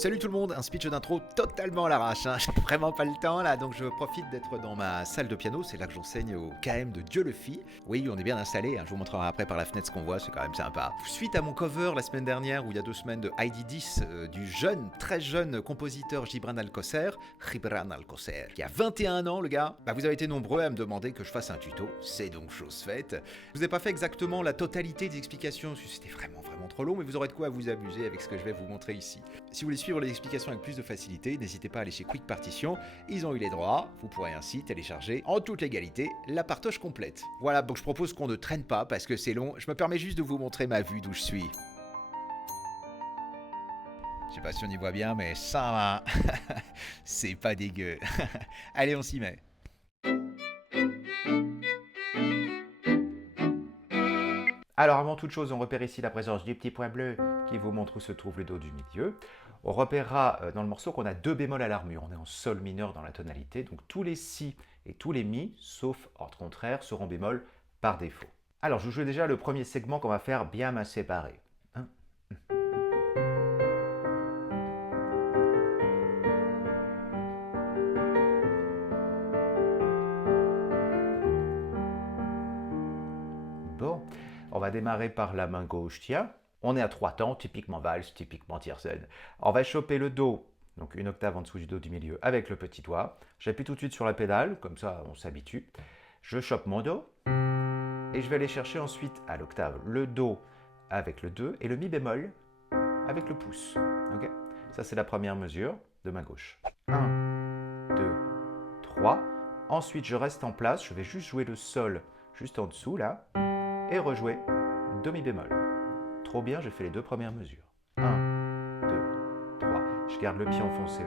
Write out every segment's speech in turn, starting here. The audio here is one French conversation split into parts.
Salut tout le monde, un speech d'intro totalement à l'arrache, hein. J'ai vraiment pas le temps là, donc je profite d'être dans ma salle de piano, c'est là que j'enseigne au KM de Dieu le Fit. Oui, on est bien installé, hein. Je vous montrerai après par la fenêtre ce qu'on voit, c'est quand même sympa. Suite à mon cover la semaine dernière, ou il y a 2 semaines, de ID 10, du jeune, très jeune compositeur Gibran Alcocer, qui a 21 ans le gars, vous avez été nombreux à me demander que je fasse un tuto, c'est donc chose faite. Je vous ai pas fait exactement la totalité des explications, parce que c'était vraiment trop long, mais vous aurez de quoi vous amuser avec ce que je vais vous montrer ici. Si vous voulez suivre les explications avec plus de facilité, n'hésitez pas à aller chez Quick Partition, ils ont eu les droits, vous pourrez ainsi télécharger en toute légalité la partoche complète. Voilà, donc je propose qu'on ne traîne pas parce que c'est long, je me permets juste de vous montrer ma vue d'où je suis. Je sais pas si on y voit bien, mais ça va, c'est pas dégueu. Allez, on s'y met. Alors avant toute chose, on repère ici la présence du petit point bleu qui vous montre où se trouve le do du milieu. On repérera dans le morceau qu'on a 2 bémols à l'armure, on est en sol mineur dans la tonalité, donc tous les si et tous les mi, sauf ordre contraire, seront bémols par défaut. Alors je vous joue déjà le premier segment qu'on va faire bien mal séparé. Bon, on va démarrer par la main gauche, tiens. On est à 3 temps, typiquement valse, typiquement tiercen. On va choper le do, donc une octave en dessous du do du milieu, avec le petit doigt. J'appuie tout de suite sur la pédale, comme ça on s'habitue. Je chope mon do, et je vais aller chercher ensuite à l'octave le do avec le 2 et le mi bémol avec le pouce. Okay, ça c'est la première mesure de main gauche. 1, 2, 3. Ensuite je reste en place, je vais juste jouer le sol juste en dessous là, et rejouer do mi bémol. Trop bien, j'ai fait les 2 premières mesures. 1, 2, 3. Je garde le pied enfoncé.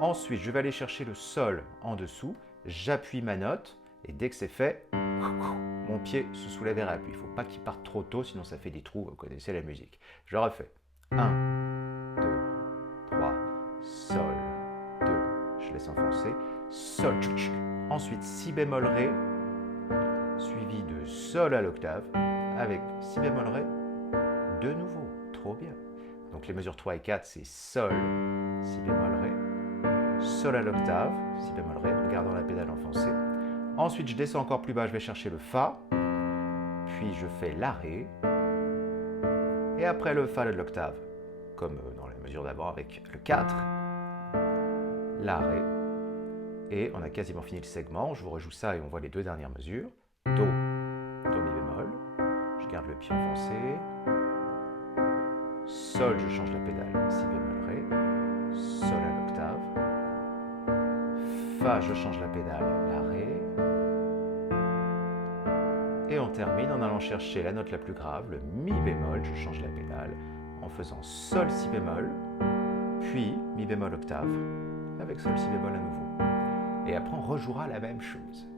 Ensuite, je vais aller chercher le sol en dessous, j'appuie ma note, et dès que c'est fait, mon pied se soulève et réappuie. Il ne faut pas qu'il parte trop tôt, sinon ça fait des trous, vous connaissez la musique. Je refais. 1, 2, 3, sol, 2, je laisse enfoncer, sol, ensuite si bémol ré, suivi de sol à l'octave, avec si bémol ré, de nouveau, trop bien. Donc les mesures 3 et 4, c'est sol, si bémol ré, sol à l'octave, si bémol ré, en gardant la pédale enfoncée. Ensuite, je descends encore plus bas, je vais chercher le fa, puis je fais la ré, et après le fa de l'octave, comme dans la mesure d'avant avec le 4, la ré, et on a quasiment fini le segment, je vous rejoue ça et on voit les 2 dernières mesures, do, do mi bémol, je garde le pied enfoncé, sol, je change la pédale, si bémol ré, sol à l'octave, fa, je change la pédale, la ré, et on termine en allant chercher la note la plus grave, le mi bémol, je change la pédale, en faisant sol si bémol, puis mi bémol octave, avec sol si bémol à nouveau. Et après on rejouera la même chose.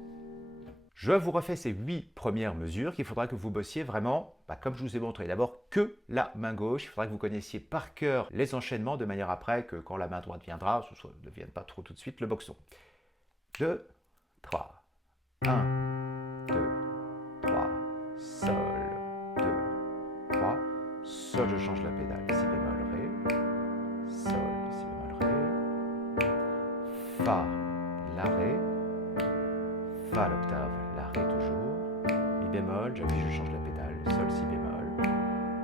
Je vous refais ces 8 premières mesures qu'il faudra que vous bossiez vraiment, comme je vous ai montré. D'abord que la main gauche, il faudra que vous connaissiez par cœur les enchaînements de manière après que quand la main droite viendra, ce ne vienne pas trop tout de suite le boxon. 2, 3, 1, 2, 3, sol, 2, 3, sol, je change la pédale, si bémol ré, sol, si bémol ré, fa, la ré, fa l'octave, la ré toujours, mi bémol, j'appuie, je change la pédale, sol, si bémol,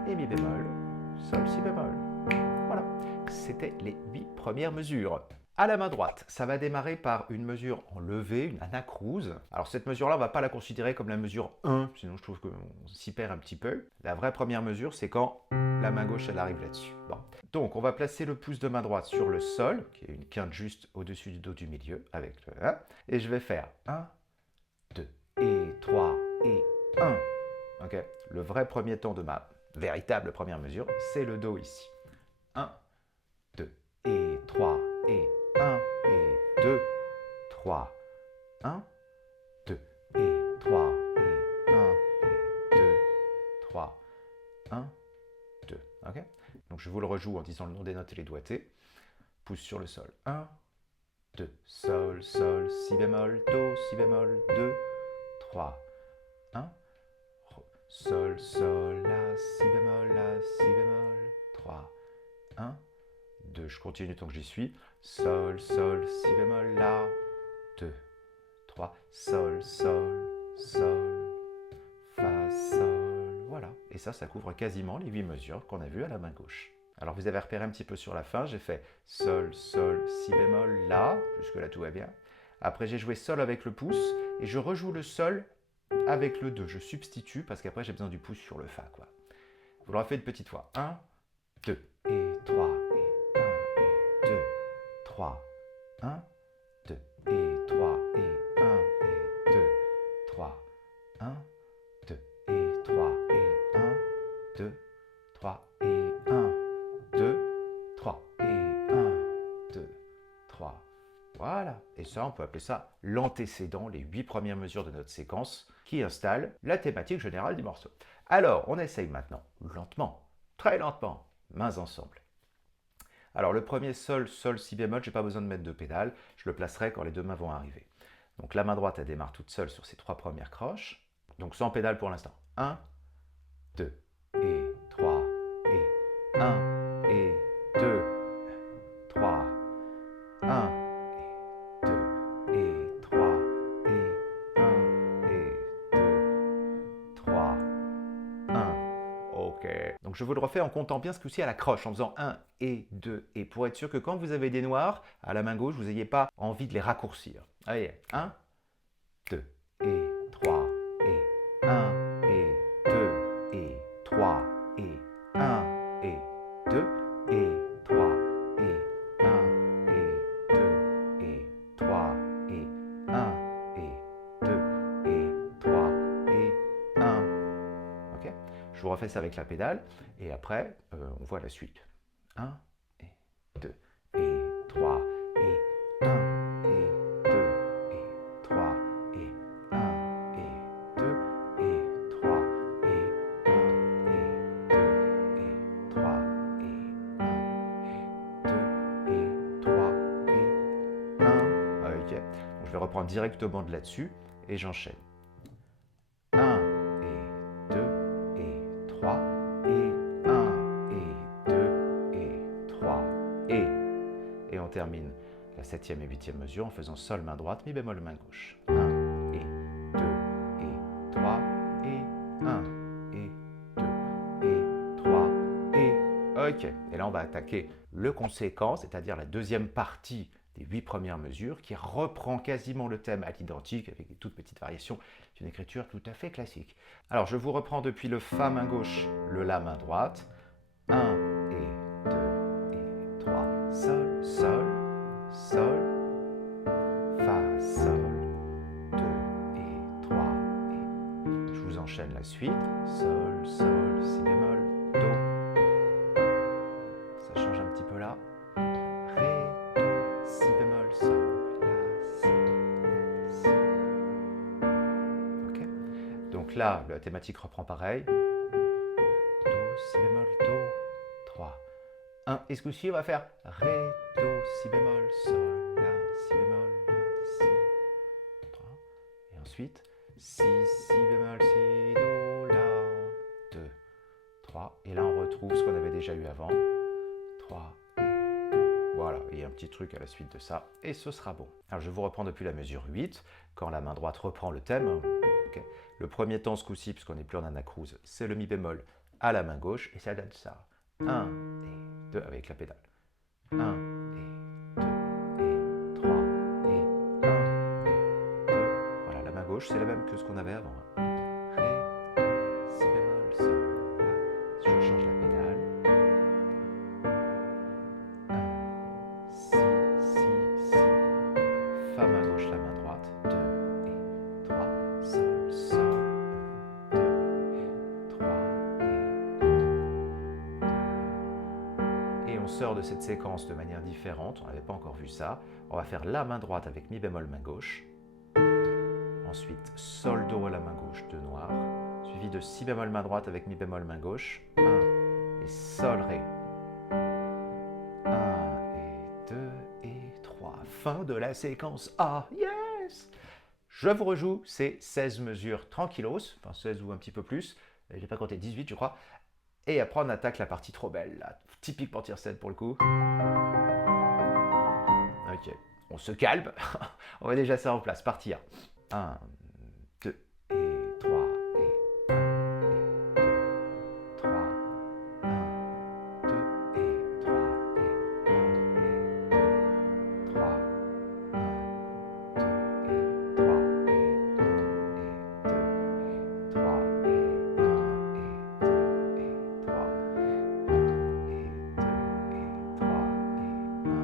et mi bémol, sol, si bémol. Voilà, c'était les 8 premières mesures. À la main droite, ça va démarrer par une mesure en levé, une anacrouse. Alors cette mesure-là, on ne va pas la considérer comme la mesure 1, sinon je trouve qu'on s'y perd un petit peu. La vraie première mesure, c'est quand la main gauche, elle arrive là-dessus. Bon. Donc on va placer le pouce de main droite sur le sol, qui est une quinte juste au-dessus du do du milieu, avec le 1, et je vais faire 1, 2, et 3, et 1. Ok. Le vrai premier temps de ma véritable première mesure, c'est le do ici. 1, 2, et 3, et 1, et 2, 3, 1, 2, et 3, et 1, et 2, 3, 1, 2. Ok. Donc je vous le rejoue en disant le nom des notes et les doigtés. Pouce sur le sol. 1, 2, sol, sol, si bémol, do, si bémol, 2, 3, 1, sol, sol, la, si bémol, 3, 1, 2. Je continue tant que j'y suis. Sol, sol, si bémol, la. 2, 3. Sol, sol, sol, fa, sol. Voilà. Et ça couvre quasiment les 8 mesures qu'on a vues à la main gauche. Alors vous avez repéré un petit peu sur la fin, j'ai fait sol, sol, si bémol, la. Jusque-là tout va bien. Après j'ai joué sol avec le pouce et je rejoue le sol avec le 2. Je substitue parce qu'après j'ai besoin du pouce sur le fa, quoi. Vous l'aurez fait une petite fois. 1, 2 et 3 et 1 et 2, 3, 1, 2 et 3 et 1 et 2, 3, 1, 2 et 3 et 1, 2, 3 et 1, 2, 3 et 1, 2, 3. Voilà. Et ça, on peut appeler ça l'antécédent, les 8 premières mesures de notre séquence qui installent la thématique générale du morceau. Alors, on essaye maintenant, lentement, très lentement, mains ensemble. Alors, le premier sol, sol, si bémol, je n'ai pas besoin de mettre de pédale, je le placerai quand les deux mains vont arriver. Donc, la main droite, elle démarre toute seule sur ces 3 premières croches, donc sans pédale pour l'instant. 1, 2 et 3 et 1 et 2, 3, 1 et 2 et 3 et 1 et 2, 3, 1. Ok. Donc je vous le refais en comptant bien ce coup-ci à la croche, en faisant 1 et 2 et pour être sûr que quand vous avez des noirs à la main gauche, vous n'ayez pas envie de les raccourcir. Allez, 1, 2 et 3 et 1 et 2 et 3 et 1 et 2 et 3 et 1 et 2 et 3 et 1 et 2 et 3 et 1. Ok? Je vous refais ça avec la pédale et après on voit la suite. 1 et 2 et 3 et 1 et 2 et 3 et 1 et 2 et 3 et 1 et 2 et 3 et 1 et 2 et 3 et 1. Ok. Donc je vais reprendre directement de là-dessus et j'enchaîne. 1 et 2 et 3 et 1 et 2 et 3 et on termine la 7e et 8e mesure en faisant sol main droite, mi bémol main gauche. 1 et 2 et 3 et 1 et 2 et 3 et... Ok, et là on va attaquer le conséquent, c'est-à-dire la deuxième partie des 8 premières mesures qui reprend quasiment le thème à l'identique avec des toutes petites variations d'une écriture tout à fait classique. Alors je vous reprends depuis le fa main gauche, le la main droite. 1 et 2 et 3, sol, sol, sol, fa, sol, 2 et 3 et je vous enchaîne la suite. Sol, sol, si bémol, do. Ça change un petit peu là. Ré, do, si bémol, sol, la, si, la, si. Ok. Donc là, la thématique reprend pareil. Do, si bémol, do, 3, 1. Et ce coup-ci, on va faire Ré, do, si bémol, sol, la, si bémol, la, si, 3. Et ensuite, si, si bémol, si, do, la, 2, 3. Et là, on retrouve ce qu'on avait déjà eu avant. 3 et 2. Voilà, il y a un petit truc à la suite de ça, et ce sera bon. Alors, je vous reprends depuis la mesure 8, quand la main droite reprend le thème. Okay. Le premier temps, ce coup-ci, puisqu'on n'est plus en anacrouse, c'est le mi bémol à la main gauche, et ça donne ça. 1 et 2 avec la pédale. 1 et 2 et 3 et 1 et 2. Voilà, la main gauche, c'est la même que ce qu'on avait avant. Ré, do, si bémol, sol, la. Je change la pédale. 1, si, si, si. Fa main gauche, la main droite. 2 et 3, sol, sol. 2 et 3 et on sort de cette séquence de manière différente, on n'avait pas encore vu ça. On va faire la main droite avec mi bémol main gauche. Ensuite, sol, do à la main gauche, 2 noirs. Suivi de si bémol main droite avec mi bémol main gauche. 1 et sol, ré. 1 et 2 et 3. Fin de la séquence A. Yes! Je vous rejoue ces 16 mesures tranquillos, enfin 16 ou un petit peu plus. Je n'ai pas compté 18, je crois. Et après, on attaque la partie trop belle, là. Typiquement tiercelle pour le coup. Ok, on se calme. On met déjà ça en place. Partie 1. 1, 2 et 3 et 1 et 2, 3, 1, 2 et 3 et 1 et 2, 3, 1, 2 et 3 et 1 et 2 et 3 et 1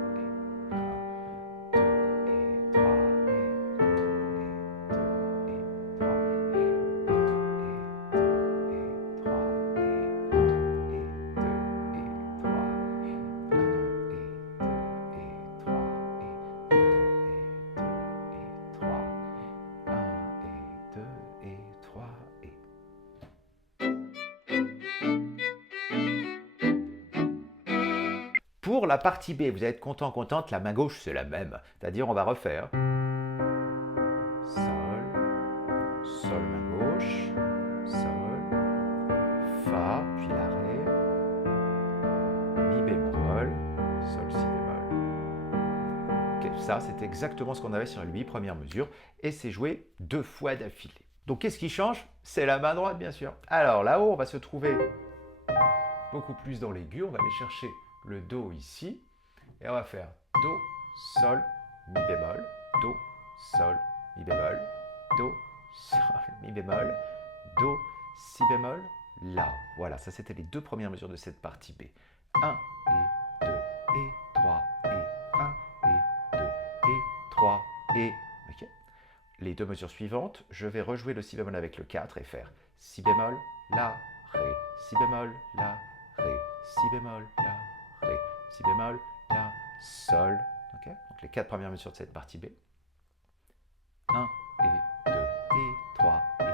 et 2 et 3 et 2 et 3 et 1 et 2 et 3 et 3 et Pour la partie B, vous allez être content, contente, la main gauche c'est la même. C'est-à-dire on va refaire Sol, Sol main gauche, Sol, Fa, puis la Ré, Mi bémol, Sol si bémol. Okay, ça c'est exactement ce qu'on avait sur les 8 premières mesures et c'est joué 2 fois d'affilée. Donc qu'est-ce qui change? C'est la main droite bien sûr. Alors là-haut on va se trouver beaucoup plus dans l'aigu, on va aller chercher le Do ici, et on va faire Do, Sol, Mi bémol, Do, Sol, Mi bémol, Do, Sol, Mi bémol, Do, Si bémol, La. Voilà, ça c'était les 2 premières mesures de cette partie B. 1 et 2 et 3 et 1 et 2 et 3 et... Ok. Les 2 mesures suivantes, je vais rejouer le Si bémol avec le 4 et faire Si bémol, La, Ré, Si bémol, La, Ré, Si bémol, La, Ré, Si bémol, La, Sol. Okay, donc les 4 premières mesures de cette partie B. 1 et 2 et 3 et 1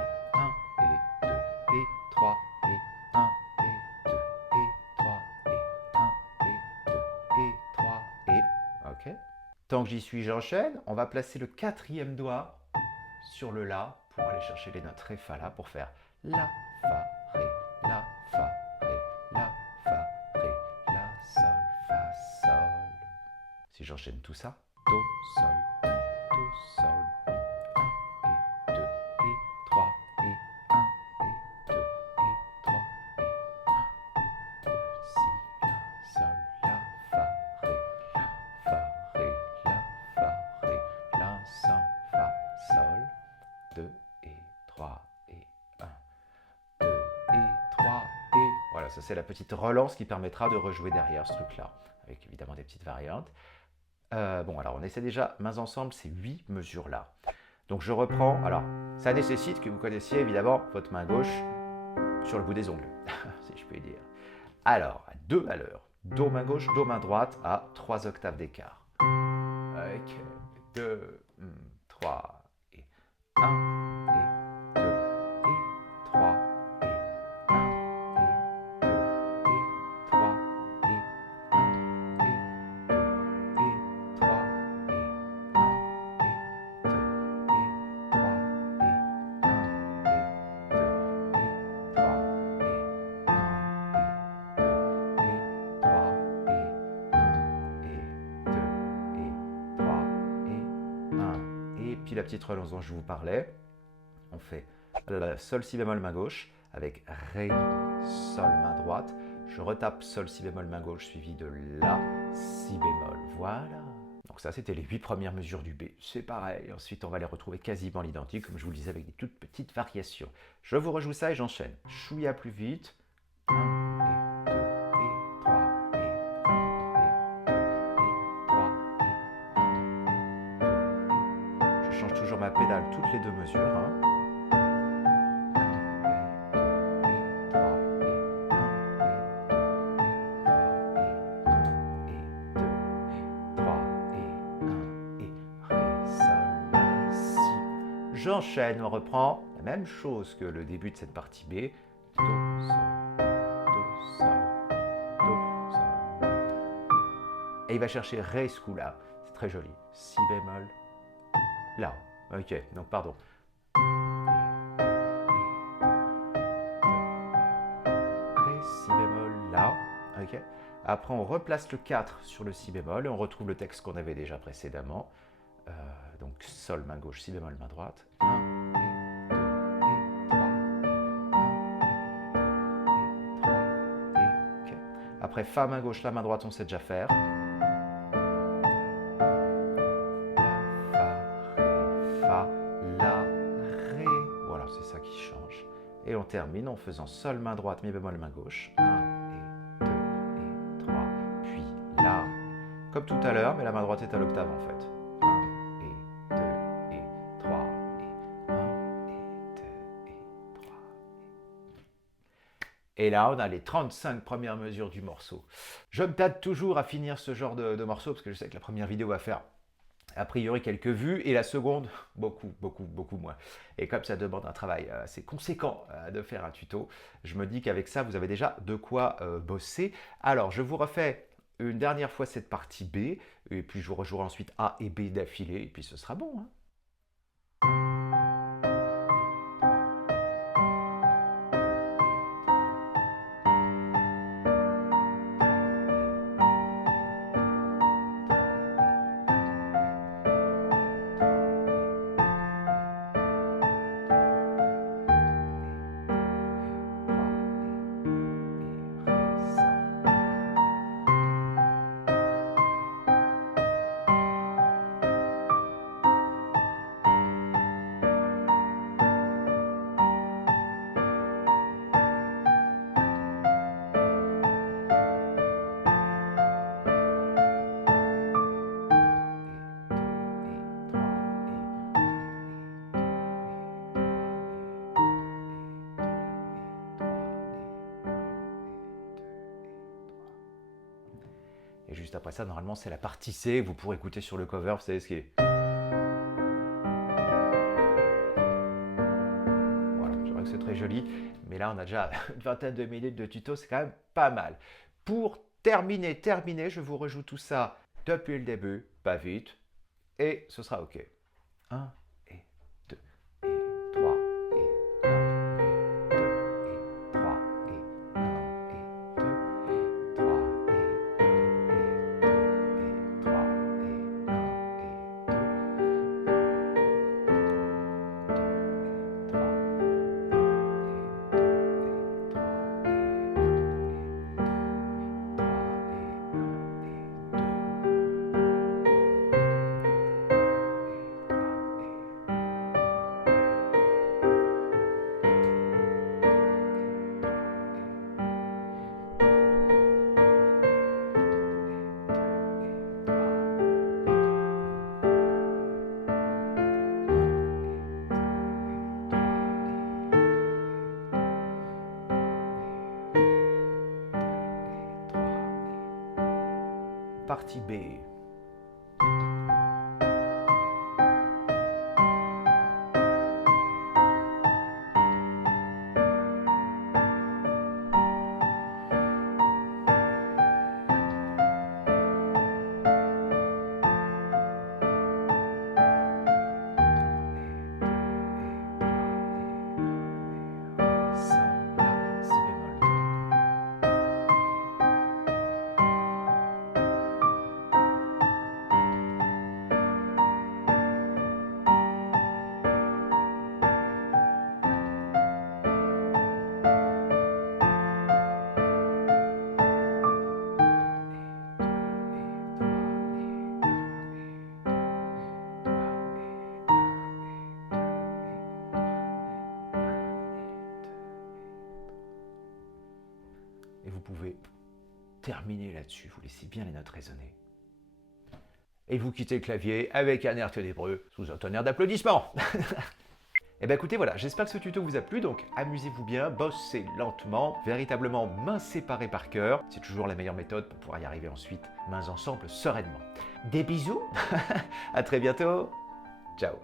et 2 et 3 et 1 et 2 et 3 et 1 et 2 et 3 et... Ok. Tant que j'y suis, j'enchaîne. On va placer le 4e doigt sur le La pour aller chercher les notes Ré, Fa, La pour faire La, Fa, Ré, La, Fa, Ré, La, Fa, Ré, La, Sol, Fa, Sol. Si j'enchaîne tout ça, Do, Sol, Mi, Do, Sol, Mi, 1 et 2 et 3 et 1 et 2 et 3 et 1 et 2, Si, La, Sol, La, Fa, Ré, La, Fa, Ré, La, Fa, Ré, La, Sol, Fa, Sol. 2 et 3 et 1, 2 et 3 et... Voilà, ça c'est la petite relance qui permettra de rejouer derrière ce truc-là, avec évidemment des petites variantes. Bon, alors on essaie déjà, mains ensemble, ces 8 mesures-là. Donc je reprends, alors ça nécessite que vous connaissiez évidemment votre main gauche sur le bout des ongles, si je puis dire. Alors, à 2 valeurs, Do main gauche, Do main droite, à 3 octaves d'écart. Ok, 2, 3 et 1 et 2 et 3 et 1 et 2 et 3 et 1 et 2 et 3 et 1 et 2 et 3 et 1 et 2 et 3 et 1 et 3 et 1 et 2 et 3 et 1. Et puis la petite relance dont je vous parlais, on fait Sol, Si bémol, main gauche, avec Ré, Sol, main droite. Je retape Sol, Si bémol, main gauche, suivi de La, Si bémol. Voilà. Donc ça, c'était les 8 premières mesures du B. C'est pareil. Ensuite, on va les retrouver quasiment l'identique, comme je vous le disais, avec des toutes petites variations. Je vous rejoue ça et j'enchaîne. Chouïa plus vite. 1 et 2 et 3 et 1 et 2 et 3 et 1 et 2 et... Je change toujours ma pédale toutes les 2 mesures. Hein. J'enchaîne, on reprend la même chose que le début de cette partie B. Do, Sol, Do, Sol, Do, Sol. et il va chercher Ré scula. C'est très joli. Si bémol, La. Ok, donc pardon. Ré, Si bémol, La. Ok. Après, on replace le 4 sur le Si bémol et on retrouve le texte qu'on avait déjà précédemment. Donc Sol, main gauche, Si bémol, main droite. 1 et 2 et 3 et 1 et 2 et 3 et ok. Après Fa, main gauche, La, main droite, on sait déjà faire. Qui change. Et on termine en faisant Sol, main droite, Mi bémol, main gauche. 1 et 2 et 3. Puis La. Comme tout à l'heure, mais la main droite est à l'octave en fait. 1 et 2 et 3 et 1 et 2 et 3. Et là, on a les 35 premières mesures du morceau. Je me tâte toujours à finir ce genre de morceau parce que je sais que la première vidéo va faire a priori quelques vues, et la seconde, beaucoup moins. Et comme ça demande un travail assez conséquent de faire un tuto, je me dis qu'avec ça, vous avez déjà de quoi bosser. Alors, je vous refais une dernière fois cette partie B, et puis je vous rejouerai ensuite A et B d'affilée, et puis ce sera bon, hein. Et juste après ça, normalement, c'est la partie C. Vous pourrez écouter sur le cover, vous savez ce qui est. Voilà, je vois que c'est très joli. Mais là, on a déjà une vingtaine de minutes de tuto, c'est quand même pas mal. Pour terminer, je vous rejoue tout ça depuis le début, pas vite, et ce sera OK. 1 et 2 et 3 et 1 et 2 et 3 et 1 et 2 et 3 et 1 et 2 et 3 et 1 et 2 Partie B. Et vous pouvez terminer là-dessus, vous laissez bien les notes résonner. Et vous quittez le clavier avec un air ténébreux, sous un tonnerre d'applaudissements. Et bien écoutez, voilà, j'espère que ce tuto vous a plu, donc amusez-vous bien, bossez lentement, véritablement mains séparées par cœur. C'est toujours la meilleure méthode pour pouvoir y arriver ensuite, mains ensemble, sereinement. Des bisous, à très bientôt, ciao.